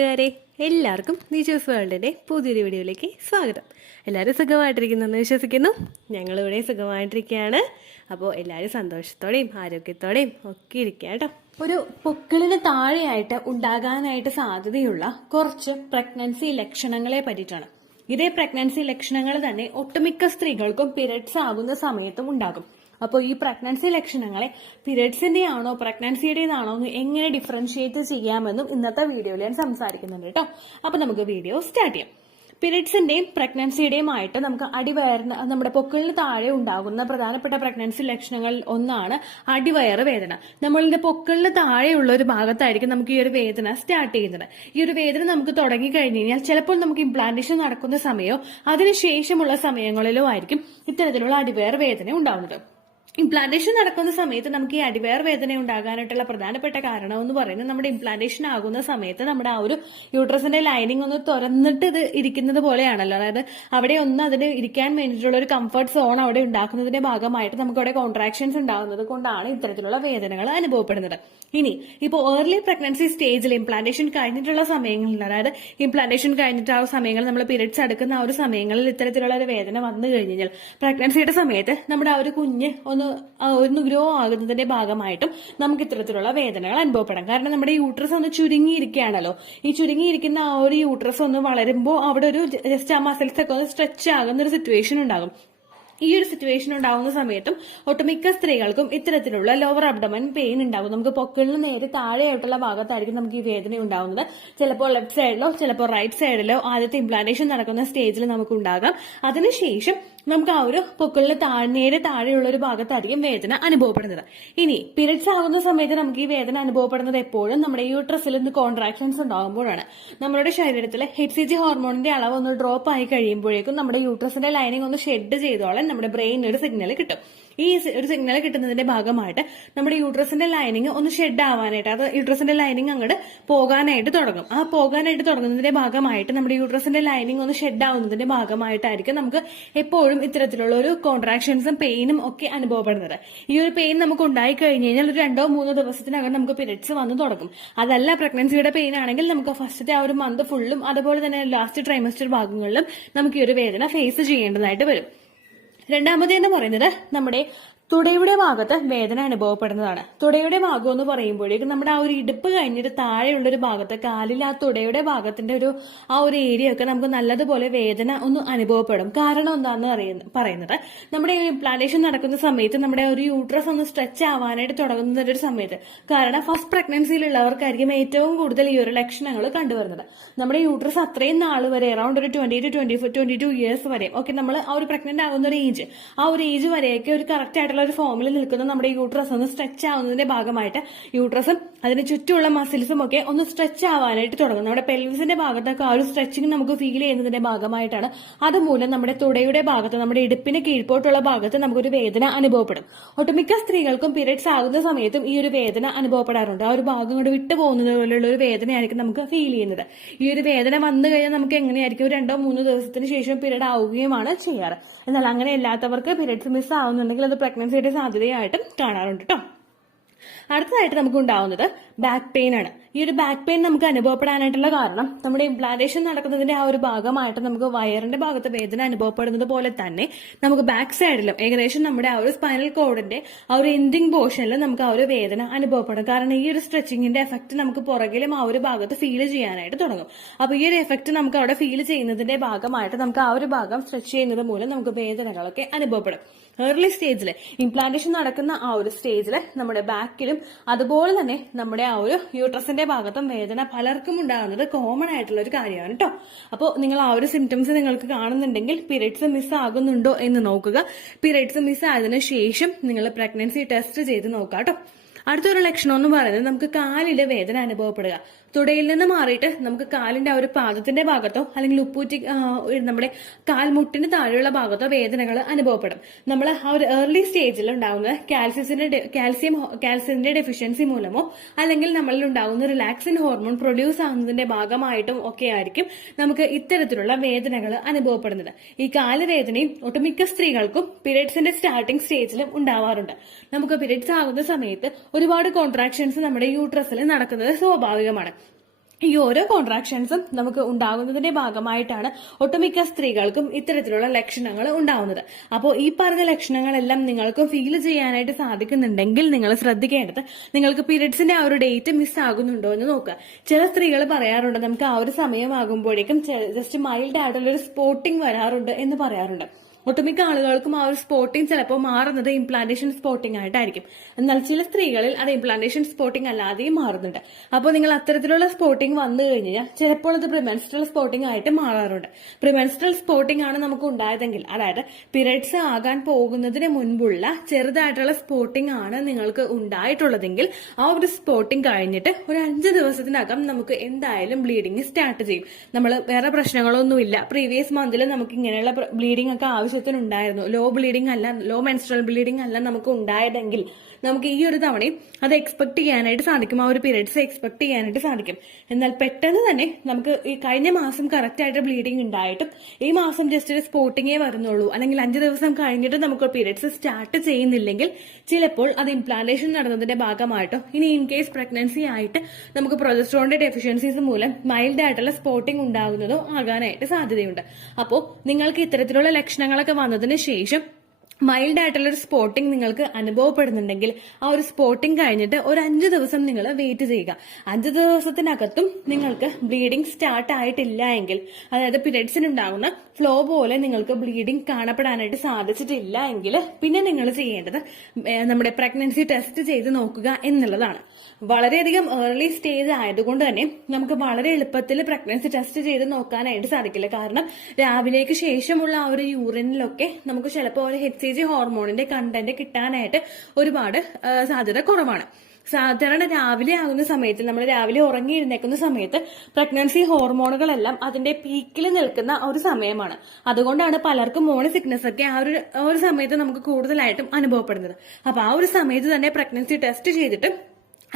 കൂട്ടുകാരെ, എല്ലാവർക്കും നിജോസ് വേൾഡിൻ്റെ പുതിയൊരു വീഡിയോയിലേക്ക് സ്വാഗതം. എല്ലാവരും സുഖമായിട്ടിരിക്കുന്നെന്ന് വിശ്വസിക്കുന്നു. ഞങ്ങളിവിടെ സുഖമായിട്ടിരിക്കുകയാണ്. അപ്പോൾ എല്ലാവരും സന്തോഷത്തോടെയും ആരോഗ്യത്തോടെയും ഒക്കെ ഇരിക്കുക കേട്ടോ. ഒരു പൊക്കിളിന് താഴെയായിട്ട് ഉണ്ടാകാനായിട്ട് സാധ്യതയുള്ള കുറച്ച് പ്രഗ്നൻസി ലക്ഷണങ്ങളെ പറ്റിയിട്ടാണ്. ഇതേ പ്രഗ്നൻസി ലക്ഷണങ്ങൾ തന്നെ ഒട്ടുമിക്ക സ്ത്രീകൾക്കും പീരിയഡ്സ് ആകുന്ന സമയത്തും ഉണ്ടാകും. അപ്പോൾ ഈ പ്രഗ്നൻസി ലക്ഷണങ്ങളെ പീരിയഡ്സിന്റെ ആണോ പ്രഗ്നൻസിയുടേതാണോ എന്ന് എങ്ങനെ ഡിഫറൻഷിയേറ്റ് ചെയ്യാമെന്നും ഇന്നത്തെ വീഡിയോയിൽ ഞാൻ സംസാരിക്കുന്നുണ്ട് കേട്ടോ. അപ്പൊ നമുക്ക് വീഡിയോ സ്റ്റാർട്ട് ചെയ്യാം. പീരിയഡ്സിന്റെയും പ്രഗ്നൻസിയുടെയും ആയിട്ട് നമുക്ക് അടിവയറിന് നമ്മുടെ പൊക്കിളിന് താഴെ ഉണ്ടാകുന്ന പ്രധാനപ്പെട്ട പ്രഗ്നൻസി ലക്ഷണങ്ങളിൽ ഒന്നാണ് അടിവയറ് വേദന. നമ്മളുടെ പൊക്കിളിന് താഴെയുള്ള ഒരു ഭാഗത്തായിരിക്കും നമുക്ക് ഈ ഒരു വേദന സ്റ്റാർട്ട് ചെയ്യുന്നത്. ഈ ഒരു വേദന നമുക്ക് തുടങ്ങി കഴിഞ്ഞു കഴിഞ്ഞാൽ ചിലപ്പോൾ നമുക്ക് ഇംപ്ലാന്റേഷൻ നടക്കുന്ന സമയമോ അതിനുശേഷമുള്ള സമയങ്ങളിലോ ആയിരിക്കും ഇത്തരത്തിലുള്ള അടിവയറ് വേദന ഉണ്ടാവുന്നത്. ഇംപ്ലാന്റേഷൻ നടക്കുന്ന സമയത്ത് നമുക്ക് ഈ അടിവയർ വേദന ഉണ്ടാകാനായിട്ടുള്ള പ്രധാനപ്പെട്ട കാരണം എന്ന് പറയുന്നത് നമ്മുടെ ഇംപ്ലാന്റേഷൻ ആകുന്ന സമയത്ത് നമ്മുടെ ആ ഒരു യൂട്രസിന്റെ ലൈനിങ് ഒന്ന് തുറന്നിട്ട് ഇത് ഇരിക്കുന്നത് പോലെയാണല്ലോ. അതായത് അവിടെ ഒന്ന് അതിന് ഇരിക്കാൻ വേണ്ടിയിട്ടുള്ള ഒരു കംഫർട്ട് സോൺ അവിടെ ഉണ്ടാക്കുന്നതിന്റെ ഭാഗമായിട്ട് നമുക്ക് അവിടെ കോൺട്രാക്ഷൻസ് ഉണ്ടാകുന്നത് കൊണ്ടാണ് ഇത്തരത്തിലുള്ള വേദനകൾ അനുഭവപ്പെടുന്നത്. ഇനി ഇപ്പോൾ ഏർലി പ്രഗ്നൻസി സ്റ്റേജിൽ ഇംപ്ലാന്റേഷൻ കഴിഞ്ഞിട്ടുള്ള സമയങ്ങളിൽ, അതായത് ഇംപ്ലാന്റേഷൻ കഴിഞ്ഞിട്ട് ആ സമയങ്ങളിൽ നമ്മൾ പീരിയഡ്സ് എടുക്കുന്ന ആ ഒരു സമയങ്ങളിൽ ഇത്തരത്തിലുള്ള ഒരു വേദന വന്നു കഴിഞ്ഞാൽ പ്രഗ്നൻസിയുടെ സമയത്ത് നമ്മുടെ ആ ഒരു കുഞ്ഞ് ഒന്ന് ഗ്രോ ആകുന്നതിന്റെ ഭാഗമായിട്ടും നമുക്ക് ഇത്തരത്തിലുള്ള വേദനകൾ അനുഭവപ്പെടാം. കാരണം നമ്മുടെ യൂട്രസ് ഒന്ന് ചുരുങ്ങിയിരിക്കുകയാണല്ലോ. ഈ ചുരുങ്ങിയിരിക്കുന്ന ആ ഒരു യൂട്രസ് ഒന്ന് വളരുമ്പോൾ അവിടെ ഒരു ജസ്റ്റ് ആ മസിൽസ് ഒക്കെ ഒന്ന് സ്ട്രെച്ച് ആകുന്ന ഒരു സിറ്റുവേഷൻ ഉണ്ടാകും. ഈ ഒരു സിറ്റുവേഷൻ ഉണ്ടാവുന്ന സമയത്തും ഒട്ടുമിക്ക സ്ത്രീകൾക്കും ഇത്തരത്തിലുള്ള ലോവർ അബ്ഡമൻ പെയിൻ ഉണ്ടാകും. നമുക്ക് പൊക്കിളിന് നേരെ താഴെയായിട്ടുള്ള ഭാഗത്തായിരിക്കും നമുക്ക് ഈ വേദന ഉണ്ടാകുന്നത്. ചിലപ്പോൾ ലെഫ്റ്റ് സൈഡിലോ ചിലപ്പോൾ റൈറ്റ് സൈഡിലോ ആദ്യത്തെ ഇംപ്ലാന്റേഷൻ നടക്കുന്ന സ്റ്റേജിൽ നമുക്ക് ഉണ്ടാകാം. അതിനുശേഷം നമുക്ക് ആ ഒരു പൊക്കിളിന് നേരെ താഴെയുള്ള ഒരു ഭാഗത്തായിരിക്കും വേദന അനുഭവപ്പെടുന്നത്. ഇനി പീരിയഡ്സ് ആകുന്ന സമയത്ത് നമുക്ക് ഈ വേദന അനുഭവപ്പെടുന്നത് എപ്പോഴും നമ്മുടെ യൂട്രസിൽ നിന്ന് കോൺട്രാക്ഷൻസ് ഉണ്ടാകുമ്പോഴാണ്. നമ്മുടെ ശരീരത്തിലെ HCG ഹോർമോണിന്റെ അളവ് ഒന്ന് ഡ്രോപ്പ് ആയി കഴിയുമ്പോഴേക്കും നമ്മുടെ യൂട്രസിന്റെ ലൈനിങ് ഒന്ന് ഷെഡ് ചെയ്തോളാൻ നമ്മുടെ ബ്രെയിനിന് ഒരു സിഗ്നൽ കിട്ടും. ഈ ഒരു സിഗ്നൽ കിട്ടുന്നതിന്റെ ഭാഗമായിട്ട് നമ്മുടെ യൂട്രസിന്റെ ലൈനിങ് ഒന്ന് ഷെഡ് ആവാനായിട്ട്, അത് യൂട്രസിന്റെ ലൈനിങ് അങ്ങോട്ട് പോകാനായിട്ട് തുടങ്ങും. ആ പോകാനായിട്ട് തുടങ്ങുന്നതിന്റെ ഭാഗമായിട്ട് നമ്മുടെ യൂട്രസിന്റെ ലൈനിങ് ഒന്ന് ഷെഡ് ആവുന്നതിന്റെ ഭാഗമായിട്ടായിരിക്കും നമുക്ക് എപ്പോഴും ഇത്തരത്തിലുള്ള ഒരു കോൺട്രാക്ഷൻസും പെയിനും ഒക്കെ അനുഭവപ്പെടുന്നത്. ഈ ഒരു പെയിൻ നമുക്ക് ഉണ്ടായി കഴിഞ്ഞു കഴിഞ്ഞാൽ ഒരു 2-3 ദിവസത്തിനകം നമുക്ക് പീരിയഡ്സ് വന്നു തുടങ്ങും. അതല്ല പ്രഗ്നൻസിയുടെ പെയിൻ ആണെങ്കിൽ നമുക്ക് ഫസ്റ്റത്തെ ആ ഒരു മന്ത് ഫുള്ളും അതുപോലെ തന്നെ ലാസ്റ്റ് ട്രൈമസ്റ്റർ ഭാഗങ്ങളിലും നമുക്ക് ഈ ഒരു വേദന ഫേസ് ചെയ്യേണ്ടതായിട്ട് വരും. രണ്ടാമതെന്ന് പറയുന്നത് നമ്മുടെ തുടയുടെ ഭാഗത്ത് വേദന അനുഭവപ്പെടുന്നതാണ്. തുടയുടെ ഭാഗം എന്ന് പറയുമ്പോഴേക്കും നമ്മുടെ ആ ഒരു ഇടുപ്പ് കഴിഞ്ഞിട്ട് താഴെയുള്ള ഒരു ഭാഗത്ത് കാലിൽ ആ തുടയുടെ ഭാഗത്തിന്റെ ആ ഒരു ഏരിയ ഒക്കെ നമുക്ക് നല്ലതുപോലെ വേദന ഒന്ന് അനുഭവപ്പെടും. കാരണം എന്താണെന്ന് പറയുന്നത് നമ്മുടെ ഇംപ്ലാന്റേഷൻ നടക്കുന്ന സമയത്ത് നമ്മുടെ ഒരു യൂട്രസ് ഒന്ന് സ്ട്രെച്ച് ആവാനായിട്ട് തുടങ്ങുന്ന ഒരു സമയത്ത്, കാരണം ഫസ്റ്റ് പ്രഗ്നൻസിയിലുള്ളവർക്കായിരിക്കും ഏറ്റവും കൂടുതൽ ഈ ഒരു ലക്ഷണങ്ങൾ കണ്ടുവരുന്നത്. നമ്മുടെ യൂട്രസ് അത്രയും നാൾ വരെ അറൌണ്ട് ഒരു 22 ഇയേഴ്സ് വരെ ഒക്കെ നമ്മൾ ആ ഒരു പ്രഗ്നന്റ് ആകുന്ന ഒരു ഏജ്, ആ ഒരു ഏജ് വരെയൊക്കെ ഒരു കറക്റ്റ് ആയിട്ടുള്ള ഒരു ഫോമിൽ നിൽക്കുന്ന നമ്മുടെ യൂട്രസ് ഒന്ന് സ്ട്രെച്ച് ആവുന്നതിന്റെ ഭാഗമായിട്ട് യൂട്രസും അതിന് ചുറ്റുമുള്ള മസിൽസും ഒക്കെ ഒന്ന് സ്ട്രെച്ച് ആവാനായിട്ട് തുടങ്ങും. നമ്മുടെ പെൽവിസിന്റെ ഭാഗത്തൊക്കെ ആ ഒരു സ്ട്രെച്ചിങ് നമുക്ക് ഫീൽ ചെയ്യുന്നതിന്റെ ഭാഗമായിട്ടാണ് അതുമൂലം നമ്മുടെ തുടയുടെ ഭാഗത്ത്, നമ്മുടെ ഇടുപ്പിന് കീഴ്പോട്ടുള്ള ഭാഗത്ത് നമുക്കൊരു വേദന അനുഭവപ്പെടും. ഒട്ടുമിക്ക സ്ത്രീകൾക്കും പീരിയഡ്സ് ആകുന്ന സമയത്തും ഈ ഒരു വേദന അനുഭവപ്പെടാറുണ്ട്. ആ ഒരു ഭാഗം കൊണ്ട് വിട്ടു പോകുന്നത് പോലുള്ള ഒരു വേദനയായിരിക്കും നമുക്ക് ഫീൽ ചെയ്യുന്നത്. ഈ ഒരു വേദന വന്നു കഴിഞ്ഞാൽ നമുക്ക് എങ്ങനെയായിരിക്കും 2-3 ദിവസത്തിന് ശേഷം പീരിയഡ് ആവുകയുമാണ് ചെയ്യാറ്. എന്നാൽ അങ്ങനെ അല്ലാത്തവർക്ക് പീരിയഡ്സ് മിസ് ആവുന്നുണ്ടെങ്കിൽ അത് പ്രഗ്നൻസിയുടെ സാധ്യതയായിട്ടും കാണാറുണ്ട് കേട്ടോ. അടുത്തതായിട്ട് നമുക്ക് ഉണ്ടാവുന്നത് ബാക്ക് പെയിൻ ആണ്. ഈ ഒരു ബാക്ക് പെയിൻ നമുക്ക് അനുഭവപ്പെടാനായിട്ടുള്ള കാരണം നമ്മുടെ ഇംപ്ലാന്റേഷൻ നടക്കുന്നതിന്റെ ആ ഒരു ഭാഗമായിട്ട് നമുക്ക് വയറിന്റെ ഭാഗത്ത് വേദന അനുഭവപ്പെടുന്നത് പോലെ തന്നെ നമുക്ക് ബാക്ക് സൈഡിലും ഏകദേശം നമ്മുടെ ആ ഒരു സ്പൈനൽ കോഡിന്റെ ആ ഒരു എൻഡിങ് പോർഷനിൽ നമുക്ക് ആ ഒരു വേദന അനുഭവപ്പെടും. കാരണം ഈ ഒരു സ്ട്രെച്ചിങ്ങിന്റെ എഫക്ട് നമുക്ക് പുറകിലും ആ ഒരു ഭാഗത്ത് ഫീൽ ചെയ്യാനായിട്ട് തുടങ്ങും. അപ്പൊ ഈ ഒരു എഫക്ട് നമുക്ക് അവിടെ ഫീൽ ചെയ്യുന്നതിന്റെ ഭാഗമായിട്ട് നമുക്ക് ആ ഒരു ഭാഗം സ്ട്രെച്ച് ചെയ്യുന്നത് മൂലം നമുക്ക് വേദനകളൊക്കെ അനുഭവപ്പെടും. ഏർലി സ്റ്റേജിൽ ഇംപ്ലാന്റേഷൻ നടക്കുന്ന ആ ഒരു സ്റ്റേജിൽ നമ്മുടെ ബാക്കിലും അതുപോലെ തന്നെ നമ്മുടെ ആ ഒരു യൂട്രസിന്റെ ഭാഗത്തും വേദന പലർക്കും ഉണ്ടാകുന്നത് കോമൺ ആയിട്ടുള്ള ഒരു കാര്യമാണ് കേട്ടോ. അപ്പോൾ നിങ്ങൾ ആ ഒരു സിംറ്റംസ് നിങ്ങൾക്ക് കാണുന്നുണ്ടെങ്കിൽ പീരിയഡ്സ് മിസ് ആകുന്നുണ്ടോ എന്ന് നോക്കുക. പീരിയഡ്സ് മിസ് ആയതിനു ശേഷം നിങ്ങൾ പ്രഗ്നൻസി ടെസ്റ്റ് ചെയ്ത് നോക്കുക കേട്ടോ. അടുത്തൊരു ലക്ഷണം എന്ന് പറയുന്നത് നമുക്ക് കാലിലെ വേദന അനുഭവപ്പെടുക. തുടയിൽ നിന്ന് മാറിയിട്ട് നമുക്ക് കാലിന്റെ ആ ഒരു പാദത്തിന്റെ ഭാഗത്തോ അല്ലെങ്കിൽ ഉപ്പൂറ്റി നമ്മുടെ കാൽമുട്ടിന് താഴെയുള്ള ഭാഗത്തോ വേദനകൾ അനുഭവപ്പെടും. നമ്മൾ ആ ഒരു ഏർലി സ്റ്റേജിൽ ഉണ്ടാകുന്ന കാൽസ്യത്തിന്റെ ഡെഫിഷ്യൻസി മൂലമോ അല്ലെങ്കിൽ നമ്മളിൽ ഉണ്ടാകുന്ന റിലാക്സിൻ ഹോർമോൺ പ്രൊഡ്യൂസ് ആകുന്നതിന്റെ ഭാഗമായിട്ടും ഒക്കെ ആയിരിക്കും നമുക്ക് ഇത്തരത്തിലുള്ള വേദനകൾ അനുഭവപ്പെടുന്നത്. ഈ കാലുവേദനയും ഒട്ടുമിക്ക സ്ത്രീകൾക്കും പീരിയഡ്സിന്റെ സ്റ്റാർട്ടിംഗ് സ്റ്റേജിലും ഉണ്ടാവാറുണ്ട്. നമുക്ക് പീരിയഡ്സ് ആകുന്ന സമയത്ത് ഒരുപാട് കോൺട്രാക്ഷൻസ് നമ്മുടെ യൂട്രസിൽ നടക്കുന്നത് സ്വാഭാവികമാണ്. ഈ ഓരോ കോൺട്രാക്ഷൻസും നമുക്ക് ഉണ്ടാകുന്നതിന്റെ ഭാഗമായിട്ടാണ് ഒട്ടുമിക്ക സ്ത്രീകൾക്കും ഇത്തരത്തിലുള്ള ലക്ഷണങ്ങൾ ഉണ്ടാവുന്നത്. അപ്പോൾ ഈ പറഞ്ഞ ലക്ഷണങ്ങളെല്ലാം നിങ്ങൾക്ക് ഫീൽ ചെയ്യാനായിട്ട് സാധിക്കുന്നുണ്ടെങ്കിൽ നിങ്ങൾ ശ്രദ്ധിക്കേണ്ടത് നിങ്ങൾക്ക് പീരിയഡ്സിന്റെ ആ ഒരു ഡേറ്റ് മിസ് ആകുന്നുണ്ടോ എന്ന് നോക്കുക. ചില സ്ത്രീകൾ പറയാറുണ്ട് നമുക്ക് ആ ഒരു സമയമാകുമ്പോഴേക്കും ജസ്റ്റ് മൈൽഡ് ആയിട്ടുള്ള ഒരു സ്പോട്ടിങ് വരാറുണ്ട് എന്ന് പറയാറുണ്ട്. ഒട്ടുമിക്ക ആളുകൾക്കും ആ ഒരു സ്പോട്ടിങ് ചിലപ്പോൾ മാറുന്നത് ഇംപ്ലാന്റേഷൻ സ്പോട്ടിങ് ആയിട്ടായിരിക്കും. എന്നാൽ ചില സ്ത്രീകളിൽ അത് ഇംപ്ലാന്റേഷൻ സ്പോട്ടിങ് അല്ലാതെയും മാറുന്നുണ്ട്. അപ്പോൾ നിങ്ങൾ അത്തരത്തിലുള്ള സ്പോട്ടിങ് വന്നു കഴിഞ്ഞാൽ ചിലപ്പോൾ അത് പ്രിമെൻസ്ട്രൽ സ്പോട്ടിങ് ആയിട്ട് മാറാറുണ്ട്. പ്രിമെൻസ്ട്രൽ സ്പോട്ടിങ് ആണ് നമുക്ക് ഉണ്ടായതെങ്കിൽ, അതായത് പീരിയഡ്സ് ആകാൻ പോകുന്നതിന് മുൻപുള്ള ചെറുതായിട്ടുള്ള സ്പോട്ടിങ് ആണ് നിങ്ങൾക്ക് ഉണ്ടായിട്ടുള്ളതെങ്കിൽ ആ ഒരു സ്പോട്ടിങ് കഴിഞ്ഞിട്ട് ഒരു 5 ദിവസത്തിനകം നമുക്ക് എന്തായാലും ബ്ലീഡിങ് സ്റ്റാർട്ട് ചെയ്യും. നമ്മൾ വേറെ പ്രശ്നങ്ങളൊന്നുമില്ല, പ്രീവിയസ് മന്തിൽ നമുക്ക് ഇങ്ങനെയുള്ള ബ്ലീഡിംഗ് ഒക്കെ ആവശ്യത്തിനുണ്ടായിരുന്നു, ലോ ബ്ലീഡിംഗ് അല്ല, ലോ മെൻസ്ട്രൽ ബ്ലീഡിംഗ് അല്ല നമുക്ക് ഉണ്ടായതെങ്കിൽ നമുക്ക് ഈ ഒരു തവണയും അത് എക്സ്പെക്ട് ചെയ്യാനായിട്ട് സാധിക്കും, ആ ഒരു പീരിയഡ്സ് എക്സ്പെക്ട് ചെയ്യാനായിട്ട് സാധിക്കും. എന്നാൽ പെട്ടെന്ന് തന്നെ നമുക്ക് ഈ കഴിഞ്ഞ മാസം കറക്റ്റ് ആയിട്ട് ബ്ലീഡിംഗ് ഉണ്ടായിട്ടും ഈ മാസം ജസ്റ്റ് ഒരു സ്പോട്ടിങ്ങേ വരുന്നുള്ളൂ, അല്ലെങ്കിൽ 5 ദിവസം കഴിഞ്ഞിട്ട് നമുക്ക് പീരിയഡ്സ് സ്റ്റാർട്ട് ചെയ്യുന്നില്ലെങ്കിൽ ചിലപ്പോൾ അത് ഇംപ്ലാന്റേഷൻ നടന്നതിന്റെ ഭാഗമായിട്ടോ ഇനി ഇൻ കേസ് പ്രഗ്നൻസി ആയിട്ട് നമുക്ക് പ്രൊജസ്ട്രോണിന്റെ ഡെഫിഷ്യൻസീസ് മൂലം മൈൽഡ് ആയിട്ടുള്ള സ്പോട്ടിംഗ് ഉണ്ടാകുന്നതോ ആകാനായിട്ട് സാധ്യതയുണ്ട്. അപ്പോൾ നിങ്ങൾക്ക് ഇത്തരത്തിലുള്ള ലക്ഷണങ്ങളൊക്കെ വന്നതിന് ശേഷം മൈൽഡ് ആയിട്ടുള്ള ഒരു സ്പോട്ടിംഗ് നിങ്ങൾക്ക് അനുഭവപ്പെടുന്നുണ്ടെങ്കിൽ ആ ഒരു സ്പോട്ടിംഗ് കഴിഞ്ഞിട്ട് ഒരു 5 ദിവസം നിങ്ങൾ വെയിറ്റ് ചെയ്യുക. 5 ദിവസത്തിനകത്തും നിങ്ങൾക്ക് ബ്ലീഡിംഗ് സ്റ്റാർട്ട് ആയിട്ടില്ല എങ്കിൽ, അതായത് പീരിയഡ്സിന് ഉണ്ടാകുന്ന ഫ്ലോ പോലെ നിങ്ങൾക്ക് ബ്ലീഡിംഗ് കാണപ്പെടാനായിട്ട് സാധിച്ചിട്ടില്ല എങ്കിൽ പിന്നെ നിങ്ങൾ ചെയ്യേണ്ടത് നമ്മുടെ പ്രഗ്നൻസി ടെസ്റ്റ് ചെയ്ത് നോക്കുക എന്നുള്ളതാണ്. വളരെയധികം ഏർലി സ്റ്റേജ് ആയതുകൊണ്ട് തന്നെ നമുക്ക് വളരെ എളുപ്പത്തിൽ പ്രഗ്നൻസി ടെസ്റ്റ് ചെയ്ത് നോക്കാനായിട്ട് സാധിക്കില്ല. കാരണം രാവിലേക്ക് ശേഷമുള്ള ആ ഒരു യൂറിനിലൊക്കെ നമുക്ക് ചിലപ്പോൾ ഒരു HCG ഹോർമോണിന്റെ കണ്ടന്റ് കിട്ടാനായിട്ട് ഒരുപാട് സാധ്യത കുറവാണ്. സാധാരണ രാവിലെ ആകുന്ന സമയത്ത്, നമ്മൾ രാവിലെ ഉറങ്ങി എഴുന്നേക്കുന്ന സമയത്ത് പ്രഗ്നൻസി ഹോർമോണുകളെല്ലാം അതിന്റെ പീക്കിൽ നിൽക്കുന്ന ഒരു സമയമാണ്. അതുകൊണ്ടാണ് പലർക്കും മോർണിംഗ് സിക്നസ് ഒക്കെ ആ ഒരു സമയത്ത് നമുക്ക് കൂടുതലായിട്ടും അനുഭവപ്പെടുന്നത്. അപ്പൊ ആ ഒരു സമയത്ത് തന്നെ പ്രഗ്നൻസി ടെസ്റ്റ് ചെയ്തിട്ട്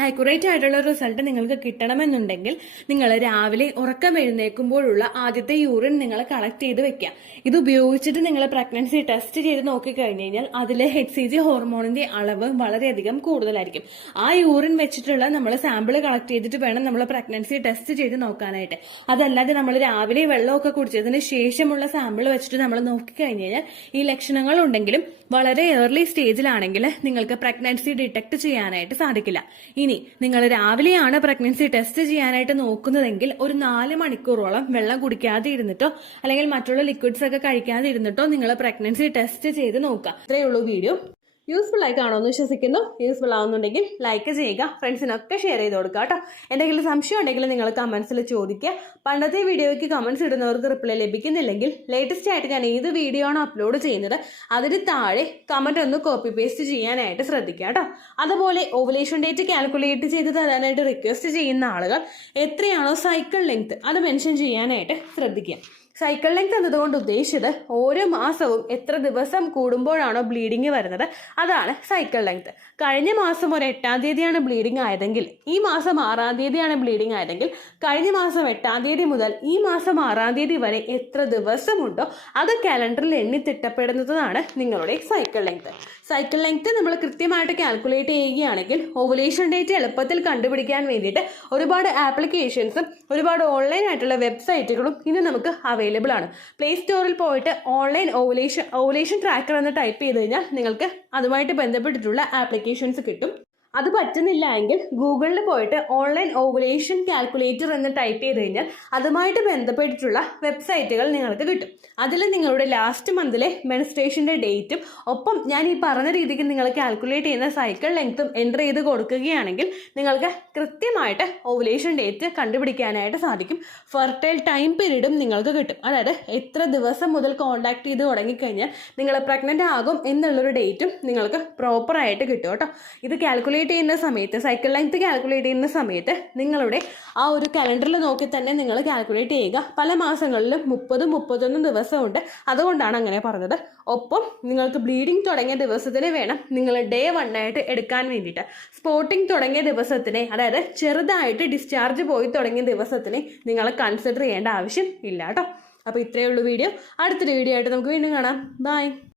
ആക്യുറേറ്റ് ആയിട്ടുള്ള റിസൾട്ട് നിങ്ങൾക്ക് കിട്ടണമെന്നുണ്ടെങ്കിൽ നിങ്ങൾ രാവിലെ ഉറക്കം എഴുന്നേൽക്കുമ്പോഴുള്ള ആദ്യത്തെ യൂറിൻ നിങ്ങൾ കളക്ട് ചെയ്ത് വെക്കുക. ഇത് ഉപയോഗിച്ചിട്ട് നിങ്ങൾ പ്രഗ്നൻസി ടെസ്റ്റ് ചെയ്ത് നോക്കിക്കഴിഞ്ഞു കഴിഞ്ഞാൽ അതിലെ HCG ഹോർമോണിന്റെ അളവ് വളരെയധികം കൂടുതലായിരിക്കും. ആ യൂറിൻ വെച്ചിട്ടുള്ള നമ്മൾ സാമ്പിൾ കളക്ട് ചെയ്തിട്ട് വേണം നമ്മൾ പ്രഗ്നൻസി ടെസ്റ്റ് ചെയ്ത് നോക്കാനായിട്ട്. അതല്ലാതെ നമ്മൾ രാവിലെ വെള്ളമൊക്കെ കുടിച്ചതിന് ശേഷമുള്ള സാമ്പിൾ വെച്ചിട്ട് നമ്മൾ നോക്കിക്കഴിഞ്ഞു കഴിഞ്ഞാൽ ഈ ലക്ഷണങ്ങൾ ഉണ്ടെങ്കിലും വളരെ ഏർലി സ്റ്റേജിലാണെങ്കിൽ നിങ്ങൾക്ക് പ്രഗ്നൻസി ഡിറ്റക്ട് ചെയ്യാനായിട്ട് സാധിക്കില്ല. ഇനി നിങ്ങൾ രാവിലെയാണ് പ്രഗ്നൻസി ടെസ്റ്റ് ചെയ്യാനായിട്ട് നോക്കുന്നതെങ്കിൽ ഒരു 4 മണിക്കൂറോളം വെള്ളം കുടിക്കാതെ ഇരുന്നിട്ടോ അല്ലെങ്കിൽ മറ്റുള്ള ലിക്വിഡ്സ് ഒക്കെ കഴിക്കാതെ ഇരുന്നിട്ടോ നിങ്ങൾ പ്രഗ്നൻസി ടെസ്റ്റ് ചെയ്ത് നോക്കുക. ഇത്രയേ ഉള്ളൂ വീഡിയോ. യൂസ്ഫുൾ ആയി കാണുമെന്ന് വിശ്വസിക്കുന്നു. യൂസ്ഫുൾ ആവുന്നുണ്ടെങ്കിൽ ലൈക്ക് ചെയ്യുക, ഫ്രണ്ട്സിനൊക്കെ ഷെയർ ചെയ്ത് കൊടുക്കുക കേട്ടോ. എന്തെങ്കിലും സംശയം ഉണ്ടെങ്കിൽ നിങ്ങൾ കമന്റ്സിൽ ചോദിക്കുക. പണ്ടത്തെ വീഡിയോയ്ക്ക് കമന്റ്സ് ഇടുന്നവർക്ക് റിപ്ലൈ ലഭിക്കുന്നില്ലെങ്കിൽ ലേറ്റസ്റ്റ് ആയിട്ട് ഞാൻ ഏത് വീഡിയോ ആണ് അപ്ലോഡ് ചെയ്യുന്നത് അതിന് താഴെ കമന്റ് ഒന്ന് കോപ്പി പേസ്റ്റ് ചെയ്യാനായിട്ട് ശ്രദ്ധിക്കുക കേട്ടോ. അതുപോലെ ഓവുലേഷൻ ഡേറ്റ് കാൽക്കുലേറ്റ് ചെയ്ത് തരാനായിട്ട് റിക്വസ്റ്റ് ചെയ്യുന്ന ആളുകൾ എത്രയാണോ സൈക്കിൾ ലെങ്ത് അത് മെൻഷൻ ചെയ്യാനായിട്ട് ശ്രദ്ധിക്കുക. സൈക്കിൾ ലെങ്ത് എന്നതുകൊണ്ട് ഉദ്ദേശിച്ചത് ഓരോ മാസവും എത്ര ദിവസം കൂടുമ്പോഴാണോ ബ്ലീഡിങ് വരുന്നത് അതാണ് സൈക്കിൾ ലെങ്ത്. കഴിഞ്ഞ മാസം ഒരു 8-ാം തീയതിയാണ് ബ്ലീഡിങ് ആയതെങ്കിൽ ഈ മാസം 6-ാം തീയതിയാണ് ബ്ലീഡിങ് ആയതെങ്കിൽ കഴിഞ്ഞ മാസം 8-ാം തീയതി മുതൽ ഈ മാസം 6-ാം തീയതി വരെ എത്ര ദിവസമുണ്ടോ അത് കാലണ്ടറിൽ എണ്ണി തിട്ടപ്പെടുന്നതാണ് നിങ്ങളുടെ സൈക്കിൾ ലെങ്ത്. സൈക്കിൾ ലെങ്ത് നമ്മൾ കൃത്യമായിട്ട് കാൽക്കുലേറ്റ് ചെയ്യുകയാണെങ്കിൽ ഓവുലേഷൻ ഡേറ്റ് എളുപ്പത്തിൽ കണ്ടുപിടിക്കാൻ വേണ്ടിയിട്ട് ഒരുപാട് ആപ്ലിക്കേഷൻസും ഒരുപാട് ഓൺലൈൻ ആയിട്ടുള്ള വെബ്സൈറ്റുകളും ഇന്ന് നമുക്ക് അവൈലബിൾ ആണ്. പ്ലേ സ്റ്റോറിൽ പോയിട്ട് ഓൺലൈൻ ഓവുലേഷൻ ട്രാക്കർ എന്ന് ടൈപ്പ് ചെയ്ത് കഴിഞ്ഞാൽ നിങ്ങൾക്ക് അതുമായിട്ട് ബന്ധപ്പെട്ടിട്ടുള്ള ആപ്ലിക്കേഷൻസ് കിട്ടും. അത് പറ്റുന്നില്ല എങ്കിൽ ഗൂഗിളിൽ പോയിട്ട് ഓൺലൈൻ ഓവുലേഷൻ കാൽക്കുലേറ്റർ എന്ന് ടൈപ്പ് ചെയ്ത് കഴിഞ്ഞാൽ അതുമായിട്ട് ബന്ധപ്പെട്ടിട്ടുള്ള വെബ്സൈറ്റുകൾ നിങ്ങൾക്ക് കിട്ടും. അതിൽ നിങ്ങളുടെ ലാസ്റ്റ് മന്തിലെ മെൻസ്ട്രേഷൻ്റെ ഡേറ്റും ഒപ്പം ഞാൻ ഈ പറഞ്ഞ രീതിക്ക് നിങ്ങൾ കാൽക്കുലേറ്റ് ചെയ്യുന്ന സൈക്കിൾ ലെങ്ത്തും എൻ്റർ ചെയ്ത് കൊടുക്കുകയാണെങ്കിൽ നിങ്ങൾക്ക് കൃത്യമായിട്ട് ഓവുലേഷൻ ഡേറ്റ് കണ്ടുപിടിക്കാനായിട്ട് സാധിക്കും. ഫെർട്ടൈൽ ടൈം പീരീഡും നിങ്ങൾക്ക് കിട്ടും. അതായത് എത്ര ദിവസം മുതൽ കോൺടാക്ട് ചെയ്ത് തുടങ്ങിക്കഴിഞ്ഞാൽ നിങ്ങൾ പ്രഗ്നൻ്റ് ആകും എന്നുള്ളൊരു ഡേറ്റും നിങ്ങൾക്ക് പ്രോപ്പറായിട്ട് കിട്ടും കേട്ടോ. ഇത് കാൽക്കുലേറ്റ് ചെയ്യുന്ന സമയത്ത്, സൈക്കിൾ ലെങ്ത് കാൽക്കുലേറ്റ് ചെയ്യുന്ന സമയത്ത് നിങ്ങളുടെ ആ ഒരു കലണ്ടറിൽ നോക്കി തന്നെ നിങ്ങൾ കാൽക്കുലേറ്റ് ചെയ്യുക. പല മാസങ്ങളിലും 30-31 ദിവസമുണ്ട്, അതുകൊണ്ടാണ് അങ്ങനെ പറഞ്ഞത്. ഒപ്പം നിങ്ങൾക്ക് ബ്ലീഡിങ് തുടങ്ങിയ ദിവസത്തിന് വേണം നിങ്ങൾ ഡേ 1 ആയിട്ട് എടുക്കാൻ വേണ്ടിയിട്ട്. സ്പോട്ടിങ് തുടങ്ങിയ ദിവസത്തിനെ, അതായത് ചെറുതായിട്ട് ഡിസ്ചാർജ് പോയി തുടങ്ങിയ ദിവസത്തിനെ നിങ്ങൾ കൺസിഡർ ചെയ്യേണ്ട ആവശ്യം ഇല്ല കേട്ടോ. അപ്പോൾ ഇത്രയേ ഉള്ളൂ വീഡിയോ. അടുത്തൊരു വീഡിയോ ആയിട്ട് നമുക്ക് വീണ്ടും കാണാം. ബൈ.